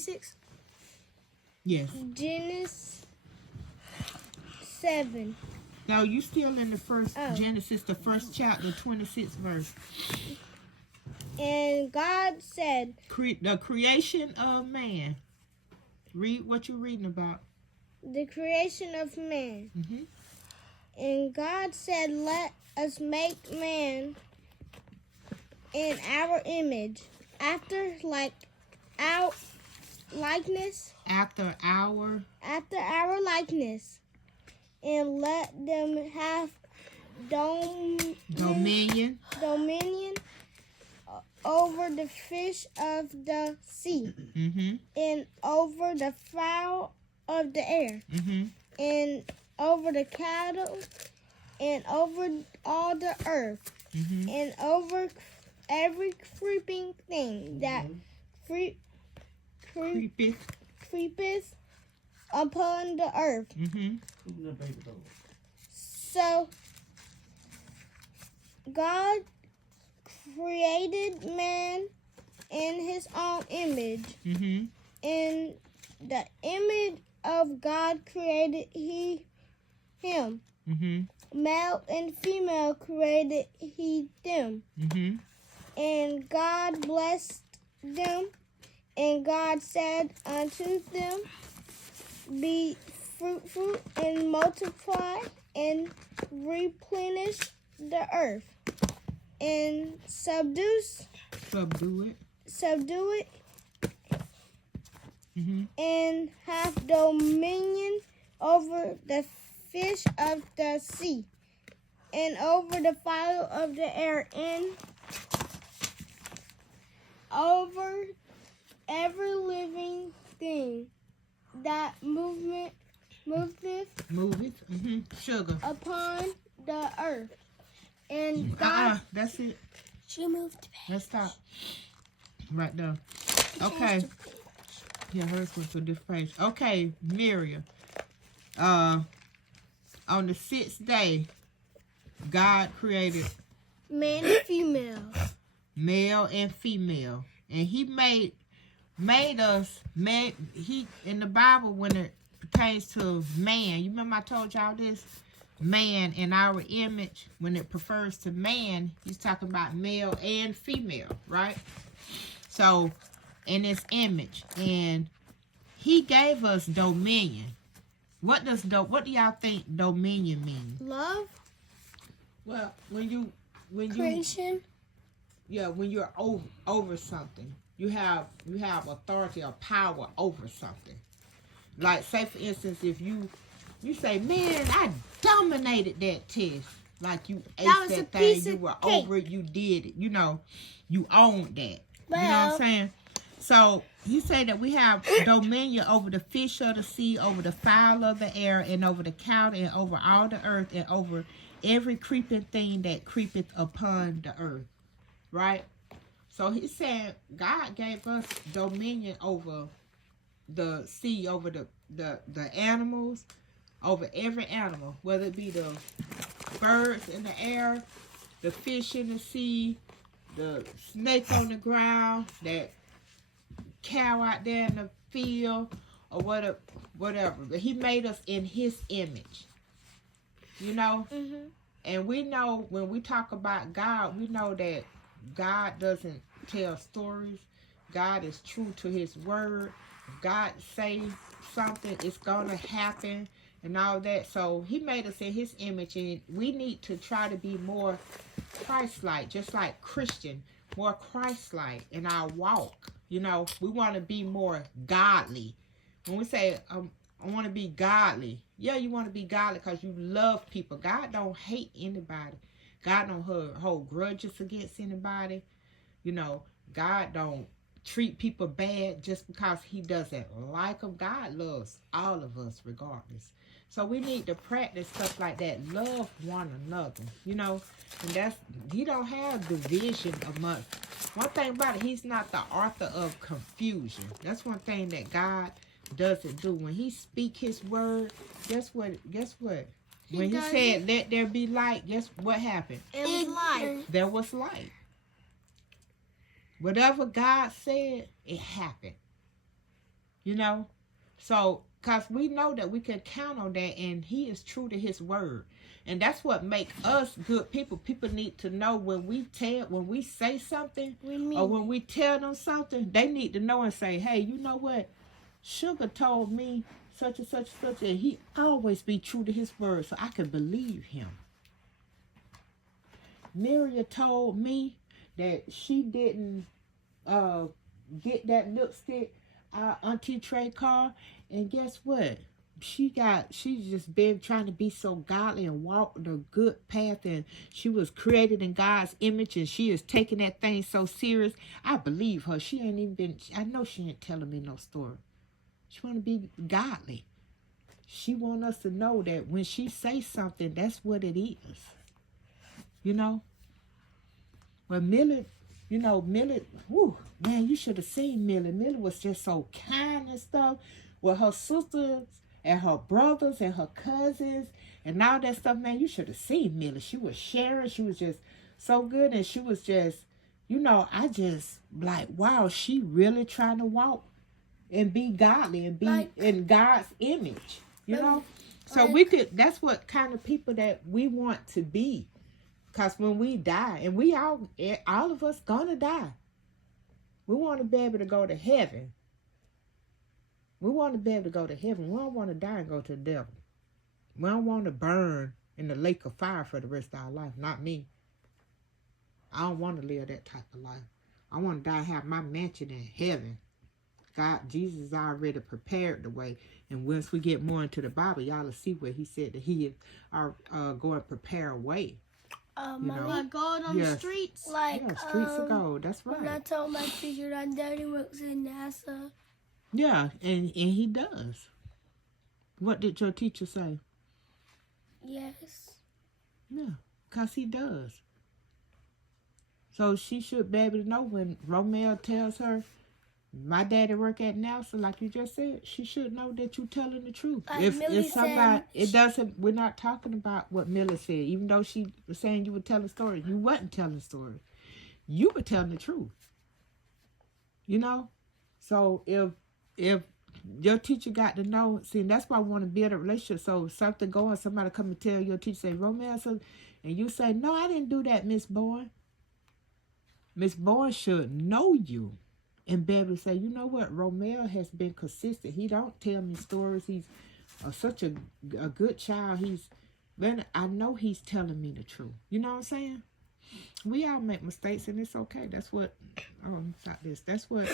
6? Yes. Genesis 7. No, you still in the first Genesis, the first chapter, 26th verse. And God said, The creation of man. Read what you're reading about. the creation of man. Mm-hmm. And God said, let us make man in our image, after our likeness. After our likeness. And let them have dominion over the fish of the sea, mm-hmm. and over the fowl of the air, mm-hmm. and over the cattle, and over all the earth, mm-hmm. and over every creeping thing that creepeth upon the earth. Mm-hmm. So God created man in his own image. Mm-hmm. In the image of God created he him. Mm-hmm. Male and female created he them. Mm-hmm. And God blessed them. And God said unto them, be fruitful and multiply and replenish the earth. And subdue it, mm-hmm. and have dominion over the fish of the sea, and over the fowl of the air, and over every living thing that moveth mm-hmm. Sugar upon the earth. And God, that's it. She moved back. Let's stop. Right there. Okay. Yeah, hers was a different page. Okay, Miriam. On the 6th day, God created man and female. Male and female. And he made us he in the Bible, when it pertains to man, you remember I told y'all this? Man in our image, when it refers to man, he's talking about male and female, right? So in his image, and he gave us dominion. What do y'all think dominion means? Love. Well, when creation. When you're over something, you have authority or power over something. Like, say for instance, if you say, man, I dominated that test. Like, you aced that thing, you were over it, you did it. You know, you owned that. Well, you know what I'm saying? So, you say that we have dominion over the fish of the sea, over the fowl of the air, and over the cattle, and over all the earth, and over every creeping thing that creepeth upon the earth. Right? So, he said God gave us dominion over the sea, over the animals, over every animal, whether it be the birds in the air, the fish in the sea, the snake on the ground, that cow out there in the field, or whatever. But he made us in his image. You know? Mm-hmm. And we know, when we talk about God, we know that God doesn't tell stories. God is true to his word. If God say something, it's gonna happen and all that. So he made us in his image, and we need to try to be more Christ-like, just like Christian, more Christ-like in our walk. You know, we want to be more godly. When we say, I want to be godly, yeah, you want to be godly because you love people. God don't hate anybody. God don't hold grudges against anybody. You know, God don't treat people bad just because he doesn't like them. God loves all of us regardless. So we need to practice stuff like that. Love one another, you know. And he don't have division amongst. One thing about it, he's not the author of confusion. That's one thing that God doesn't do. When he speak his word, guess what? When he said, let there be light, guess what happened? It was light. There was light. Whatever God said, it happened. you know. So, because we know that we can count on that, and he is true to his word. And that's what make us good people. People need to know when we say something, or when we tell them something, they need to know and say, hey, you know what? Sugar told me such and such and such, and he always be true to his word, so I can believe him. Miria told me that she didn't get that lipstick Auntie Trey car, and guess what? She's just been trying to be so godly and walk the good path, and she was created in God's image, and she is taking that thing so serious. I believe her. She ain't even been, I know she ain't telling me no story. She want to be godly. She want us to know that when she say something, that's what it is. You know? Well, Millie, whew, man, you should have seen Millie. Millie was just so kind and stuff with her sisters and her brothers and her cousins and all that stuff. Man, you should have seen Millie. She was sharing. She was just so good, and she was just, I just like, wow, she really trying to walk and be godly and be in God's image, you know? So that's what kind of people that we want to be. Because when we die, and we all of us gonna die, we want to be able to go to heaven. We want to be able to go to heaven. We don't want to die and go to the devil. We don't want to burn in the lake of fire for the rest of our life. Not me. I don't want to live that type of life. I want to die and have my mansion in heaven. Jesus already prepared the way. And once we get more into the Bible, y'all will see where he said that he is going to prepare a way. Like gold on the streets? Streets of gold. That's right. When I told my teacher that Daddy works in NASA. Yeah, and he does. What did your teacher say? Yes. Yeah, because he does. So she should be able to know when Romeo tells her, my daddy work at NASA, like you just said, she should know that you telling the truth. If somebody, it doesn't, we're not talking about what Millie said. Even though she was saying you were telling stories, you wasn't telling stories. You were telling the truth. So if your teacher got to know, see, that's why I want to build a relationship. So if something going, somebody come and tell your teacher, say, Romeo, and you say, no, I didn't do that, Miss Boyd. Miss Boyd should know you. And be able to say, you know what, Romeo has been consistent. He don't tell me stories. He's such a good child. I know he's telling me the truth. You know what I'm saying? We all make mistakes, and it's okay. That's what, that's what